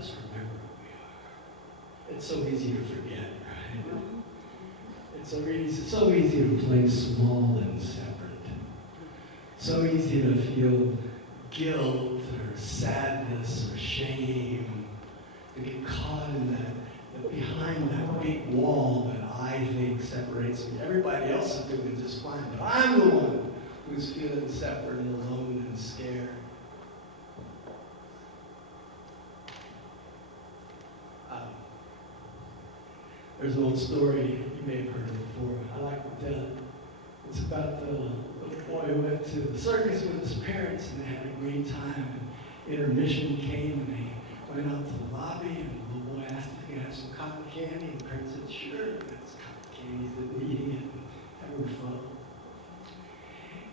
us remember who we are. It's so easy to forget, right? It's so easy to play small and separate. So easy to feel guilt or sadness or shame, to get caught in that behind that big wall that I think separates me. Everybody else is doing just fine, but I'm the one who's feeling separate and alone and scared. There's an old story, you may have heard it before, I like to tell it. It's about the little boy who went to the circus with his parents and they had a great time. And intermission came and they went out to the lobby and the little boy asked if he could have some cotton candy and the parents said, sure, that's cotton candy, he's been eating it and having fun.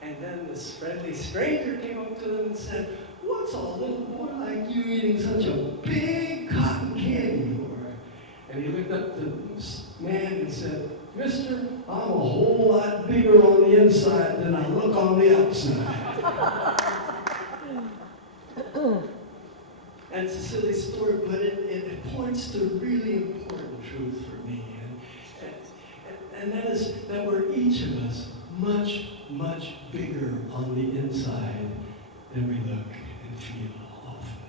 And then this friendly stranger came up to them and said, what's a little boy like you eating such a big cotton candy for? And he looked up to the man and said, mister, I'm a whole lot bigger on the inside than I look on the outside. And it's a silly story, but it points to a really important truth for me. And that is that we're each of us much, much bigger on the inside than we look and feel often.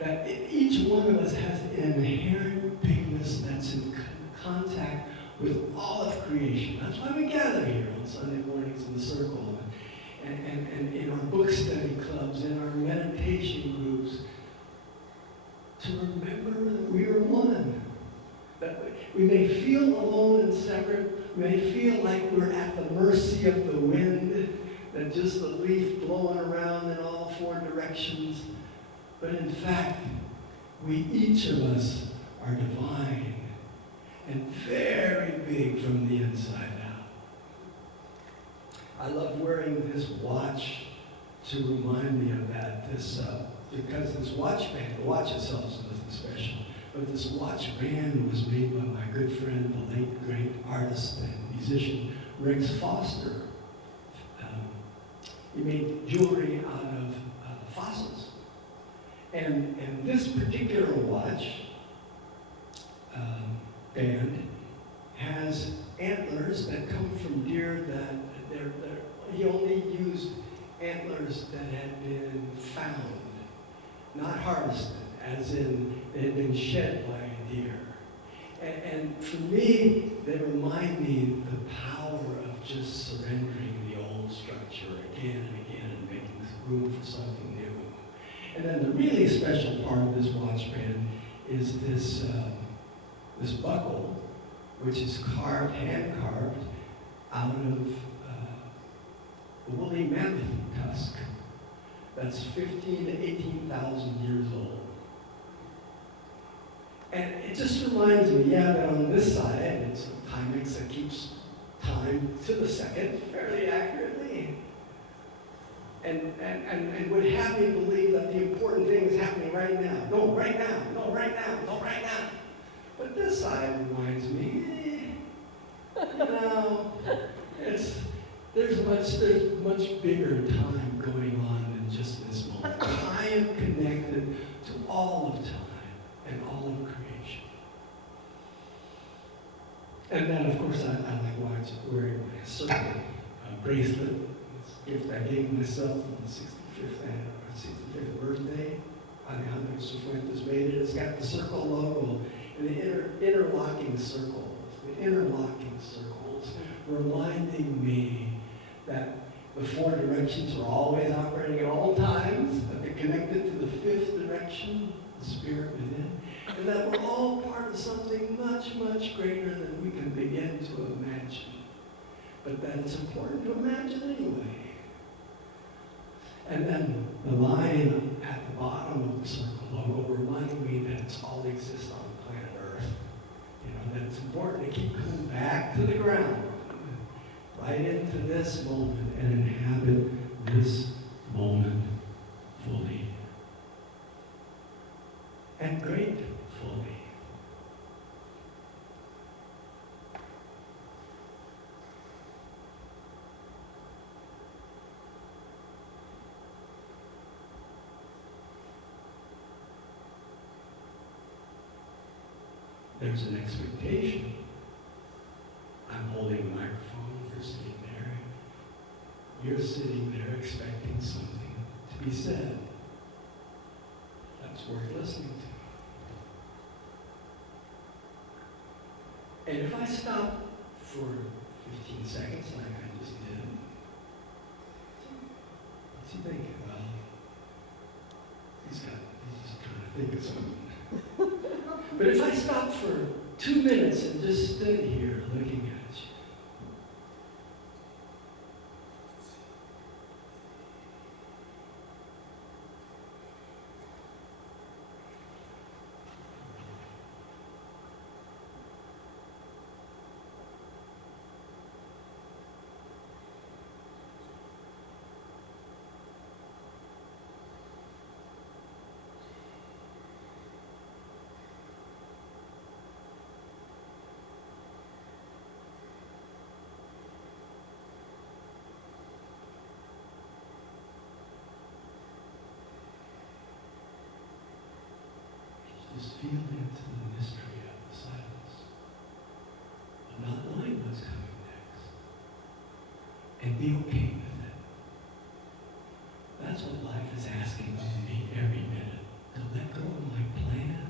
That each one of us has an inherent bigness that's in contact with all of creation. That's why we gather here on Sunday mornings in the circle and in our book study clubs, in our meditation groups, to remember that we are one. That we may feel alone and separate, we may feel like we're at the mercy of the wind, that just a leaf blowing around in all four directions. But in fact, we each of us are divine and very big from the inside out. I love wearing this watch to remind me of that. Because this watch band, the watch itself is nothing special, but this watch band was made by my good friend, the late great artist and musician Rex Foster. He made jewelry out of fossils. And this particular watch band has antlers that come from deer that he only used antlers that had been found, not harvested, as in they had been shed by a deer. And for me, they remind me the power of just surrendering the old structure again and again and making room for something new. And then the really special part of this watch band is this buckle, which is carved, hand-carved, out of woolly mammoth tusk. That's 15,000 to 18,000 years old. And it just reminds me, that on this side, it's a Timex that keeps time to the second fairly accurately. And would have me believe that the important thing is happening right now. No, right now. No, right now. No, right now. But this side reminds me, there's much bigger time going on than just this moment. I am connected to all of time and all of creation. And then, of course, I like wearing my circle bracelet. It's a gift I gave myself on the 65th birthday. Alejandro Cifuentes made it. It's got the circle logo and the interlocking circles. The interlocking circles reminding me that the four directions are always operating at all times, that they're connected to the fifth direction, the spirit within, and that we're all part of something much, much greater than we can begin to imagine. But that it's important to imagine anyway. And then the line at the bottom of the circle logo reminding me that it's all exists on planet Earth. That it's important to keep coming back to the ground, right into this moment, and inhabit this moment fully and gratefully. There's an expectation. I'm holding the microphone, you're sitting there. You're sitting there expecting something to be said. That's worth listening to. And if I stop for 15 seconds like I just did, what's he thinking? Well, he's just trying to think of something. But if I stop for 2 minutes and just stood here looking at you, just feel into the mystery of the silence, of not knowing what's coming next, and be okay with it. That's what life is asking of me every minute, to let go of my plan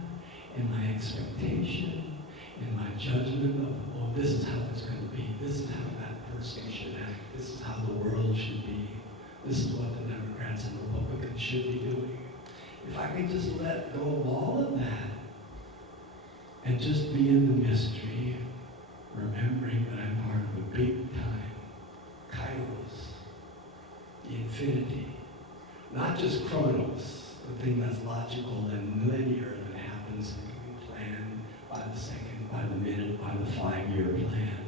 and my expectation and my judgment of, oh, this is how it's going to be, this is how that person should act, this is how the world should be, this is what the Democrats and Republicans should be doing. If I could just let go of all of that and just be in the mystery, remembering that I'm part of a big time, kairos, the infinity, not just chronos, the thing that's logical and linear that happens and can be planned by the second, by the minute, by the 5-year plan.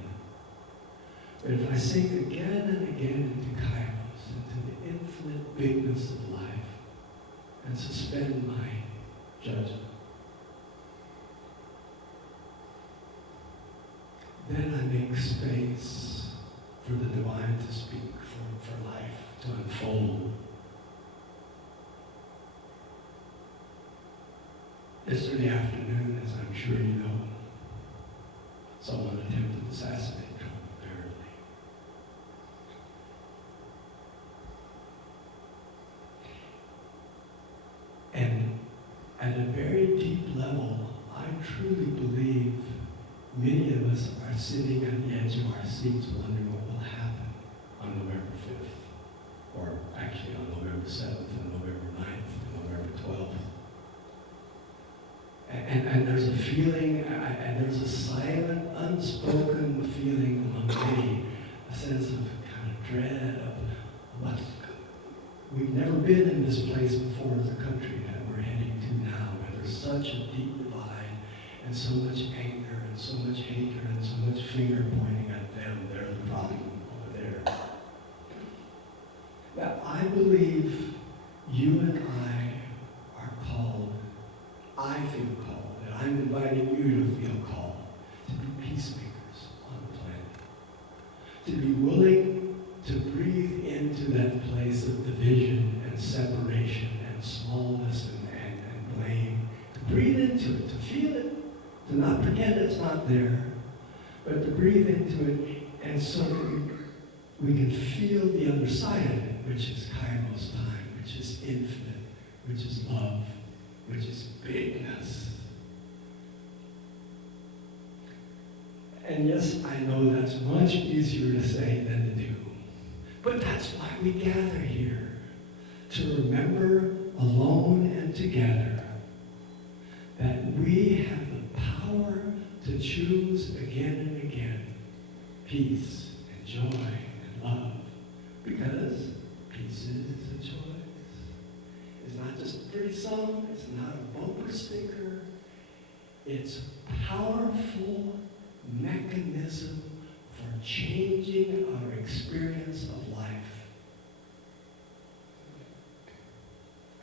But if I sink again and again into kairos, into the infinite bigness of life, and suspend my judgment, then I make space for the divine to speak, for life to unfold. Yesterday afternoon, as I'm sure you know, someone attempted to assassinate Trump, apparently. And at a very deep level, I truly believe many of us are sitting at the edge of our seats wondering what will happen on November 5th, or actually on November 7th, and November 9th, and November 12th. And there's a feeling, and there's a silent, unspoken feeling among many, a sense of kind of dread of what's we've never been in this place before as a country that we're heading to now, where there's such a deep divide and so much anger and so much hatred and so much finger pointing at them. They're the problem over there. Now, I believe you and I are called, I feel called, and I'm inviting you to feel called to be peacemakers on the planet, to be willing to breathe into that place of division and separation and smallness and blame, to breathe into it, to feel it, to not pretend it's not there, but to breathe into it, and so that we can feel the other side of it, which is kairos time, which is infinite, which is love, which is bigness. And yes, I know that's much easier to say than to do. But that's why we gather here, to remember alone and together that we have the power to choose again and again peace and joy and love, because peace is a choice. It's not just a pretty song, it's not a bumper sticker, it's a powerful mechanism for changing our experience of life.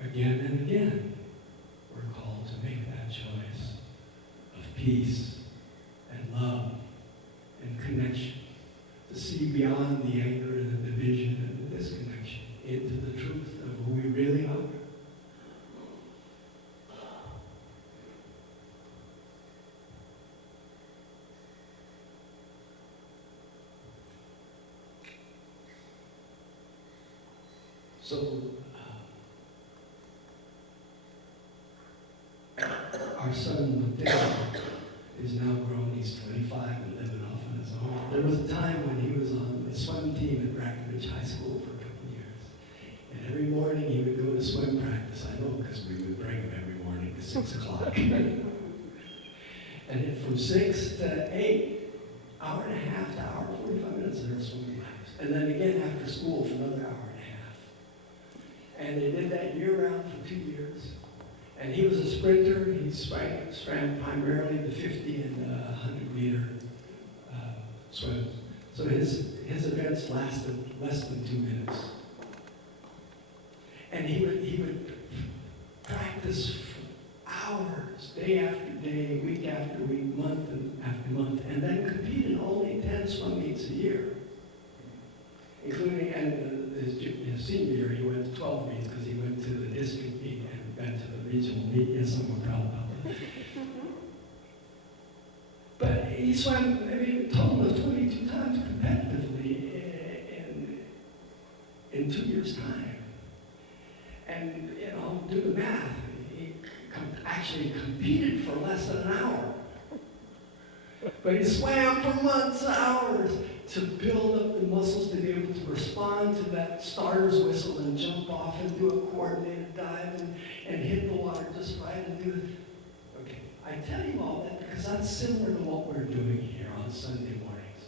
Again and again, we're called to make that choice of peace and love and connection, to see beyond the anger and the division and the disconnection into the truth of who we really are. So our son Mateo is now grown. He's 25 and living off on his own. There was a time when he was on the swim team at Breckenridge High School for a couple of years. And every morning he would go to swim practice. I know because we would bring him every morning at 6 o'clock. And then from 6 to 8, hour and a half to hour, 45 minutes, there were swimming laps. And then again after school for another hour and a half. And they did that year-round for 2 years. And he was a sprinter. He swam primarily the 50 and 100-meter swims. So his events lasted less than 2 minutes. And he would practice for hours, day after day, week after week, month after month, and then compete in only 10 swim meets a year. Including, and his senior year, he went to 12 meets because he went to the district meet and went to the regional meet. Yes, I'm proud about that. But he swam, maybe a total of 22 times competitively in 2 years' time. And, you know, do the math. He actually competed for less than an hour. But he swam for months, hours, to build up the muscles to be able to respond to that starter's whistle and jump off and do a coordinated dive and hit the water just right and do it. Okay, I tell you all that because that's similar to what we're doing here on Sunday mornings.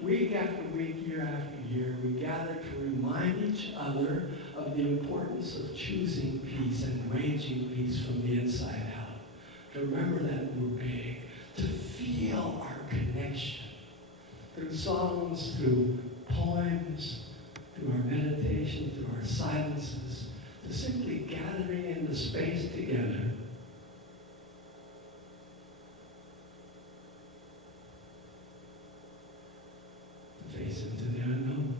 Week after week, year after year, we gather to remind each other of the importance of choosing peace and waging peace from the inside out. To remember that we're big, to feel our connection through songs, through poems, through our meditation, through our silences, to simply gathering in the space together to face into the unknown.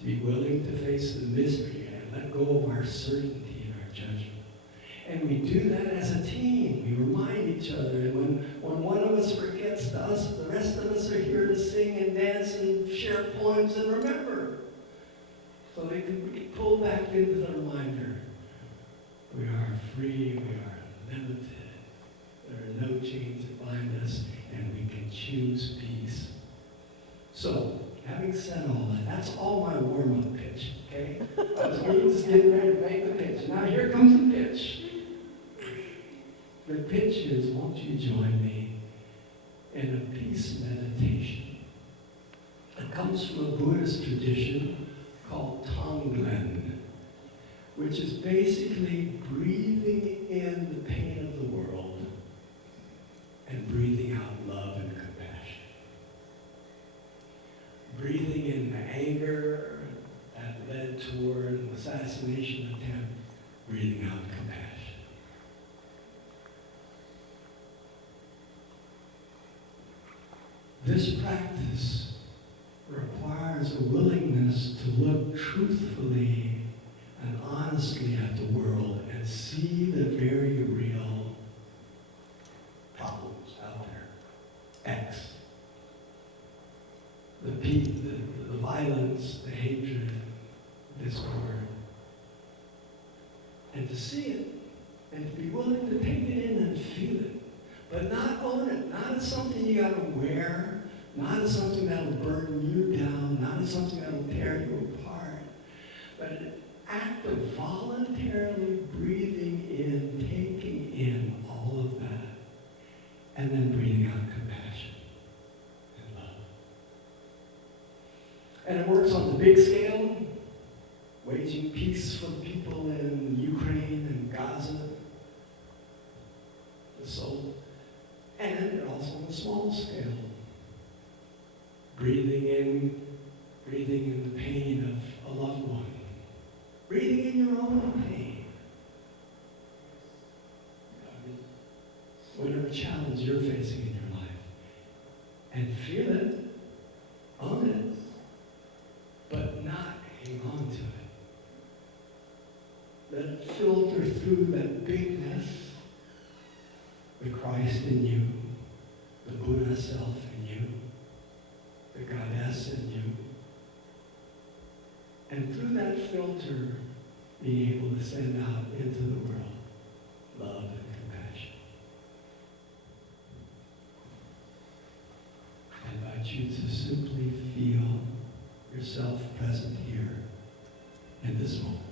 To be willing to face the mystery and let go of our certainty and our judgment. And we do that as a team. We remind each other. And when one of us forgets to us, the rest of us are here to sing and dance and share poems and remember. So they can be pulled back into the reminder. We are free, we are unlimited. There are no chains that bind us, and we can choose peace. So, having said all that, that's all my warm-up pitch, okay? I was just getting ready to make the pitch. Now here comes the pitch. The pitch is, won't you join me in a peace meditation? It comes from a Buddhist tradition called Tonglen, which is basically breathing in the pain of the world and breathing out love and compassion. Breathing in the anger that led toward an assassination attempt, breathing out compassion. This practice requires a willingness to look truthfully and honestly at the world and see the very real problems out there. X. The violence, the hatred, discord. And to see it, and to be willing to take it in and feel it. But not own it, not as something you gotta wear, not as something that'll burden you down, not as something that'll tear you apart, but an act of voluntarily breathing in, taking in all of that, and then breathing out compassion and love. And it works on the big scale, waging peace for people in Ukraine and Gaza, the soul, and also on a small scale. Breathing in the pain of a loved one. Breathing in your own pain. Whatever challenge you're facing in your life. And feel it, own it, but not hang on to it. Let it filter through that bigness, the Christ in you, the Buddha self in you, the goddess in you, And through that filter, being able to send out into the world love and compassion. I invite you to simply feel yourself present here in this moment.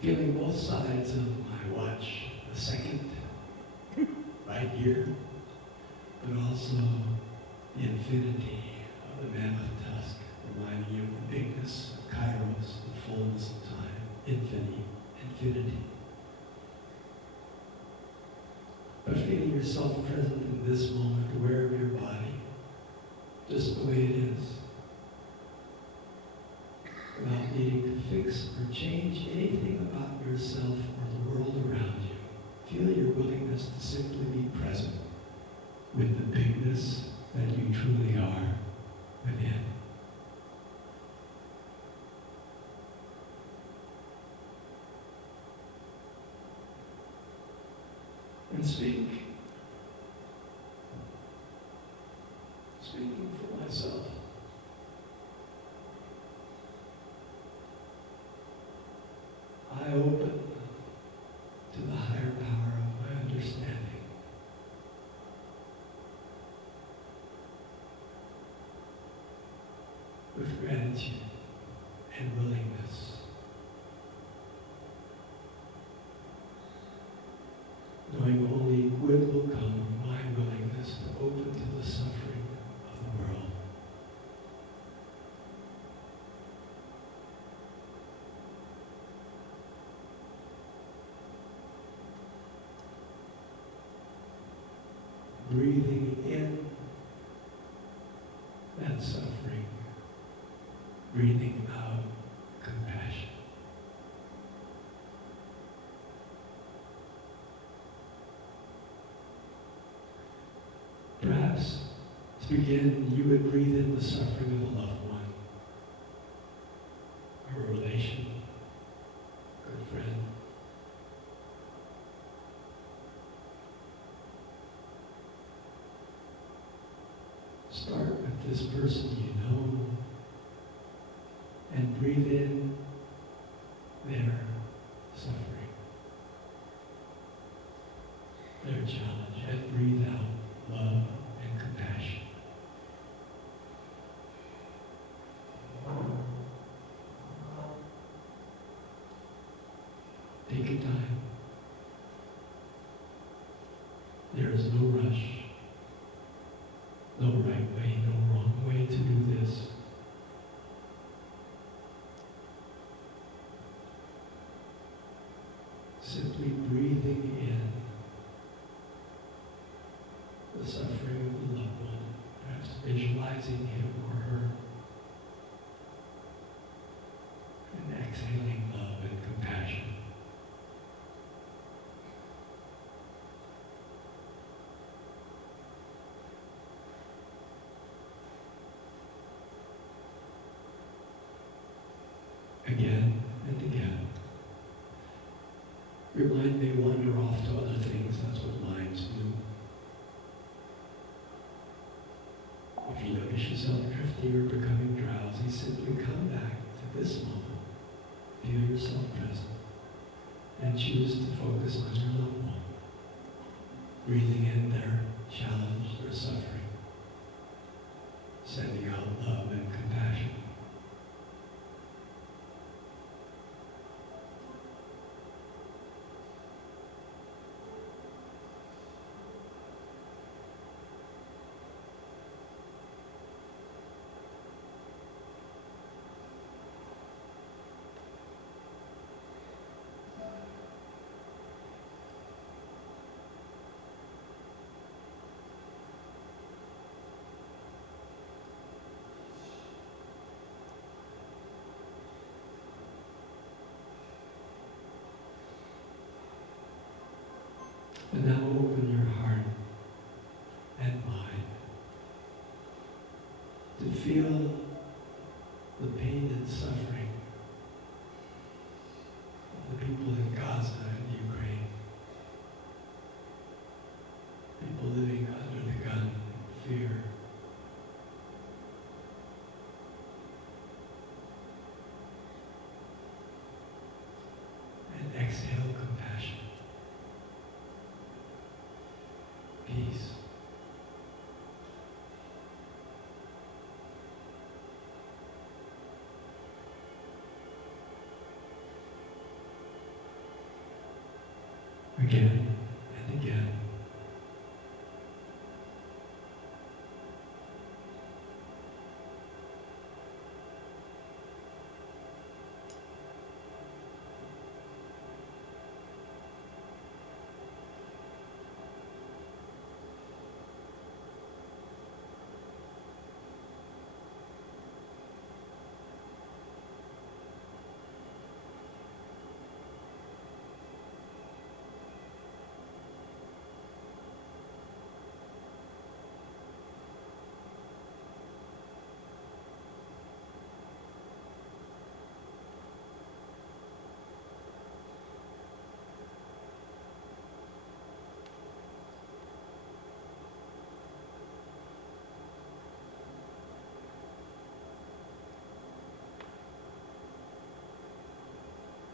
Feeling both sides of my watch, the second, right here, but also the infinity of the mammoth tusk, reminding you of the bigness of Kairos, the fullness of time, infinity. But feeling yourself present in this moment, aware of your body, just the way it is, without needing to fix or change anything about yourself or the world around you. Feel your willingness to simply be present with the bigness that you truly are within. And speaking for myself. I open to the higher power of my understanding. With gratitude and willingness. Knowing only good will come from my willingness to open to the suffering of the world. Breathing in that suffering, breathing out compassion. Perhaps to begin, you would breathe in the suffering of a loved one, a relation, good friend. Start with this person you know and breathe in their suffering, their challenge, and breathe out love and compassion. Take your time. There is no rush. No right way, no wrong way to do this. Simply breathing in the suffering of the loved one, perhaps visualizing him or her, and exhaling love and compassion. Again and again. Your mind may wander off to other things. That's what minds do. If you notice yourself drifting or becoming drowsy, simply come back to this moment. Feel yourself present and choose to focus on your loved one. Breathing in their challenge, their suffering. Sending out love and compassion. And now open your heart and mind to feel the pain and suffering of the people in Gaza and again and again.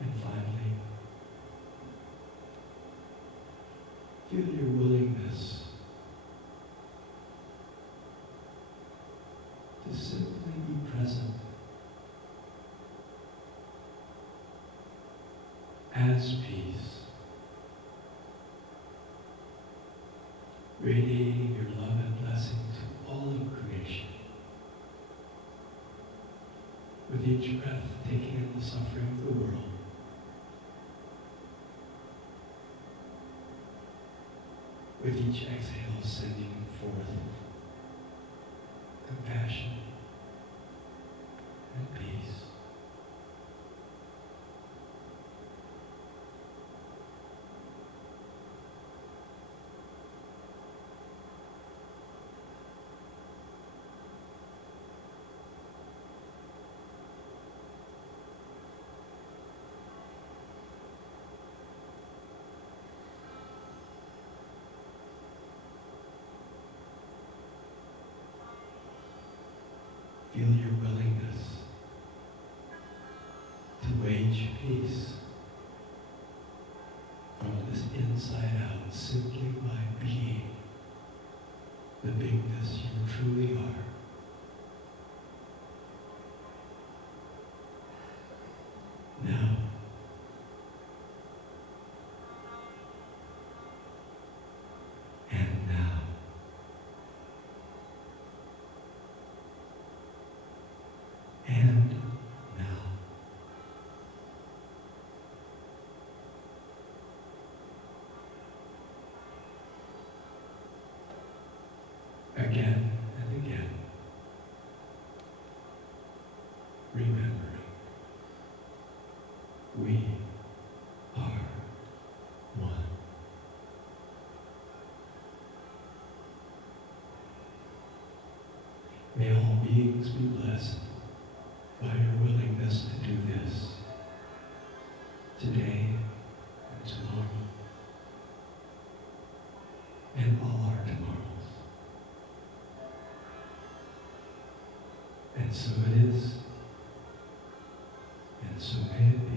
And finally, feel your willingness to simply be present as peace, radiating your love and blessing to all of creation. With each breath, taking in the suffering of the world, with each exhale, sending forth compassion and peace. Feel your willingness to wage peace from this inside out simply by being the bigness you truly are. Now, and now. And now. Again and again. Remembering we are one. May all beings be blessed by your willingness to do this today and tomorrow and all our tomorrows. And so it is, and so may it be.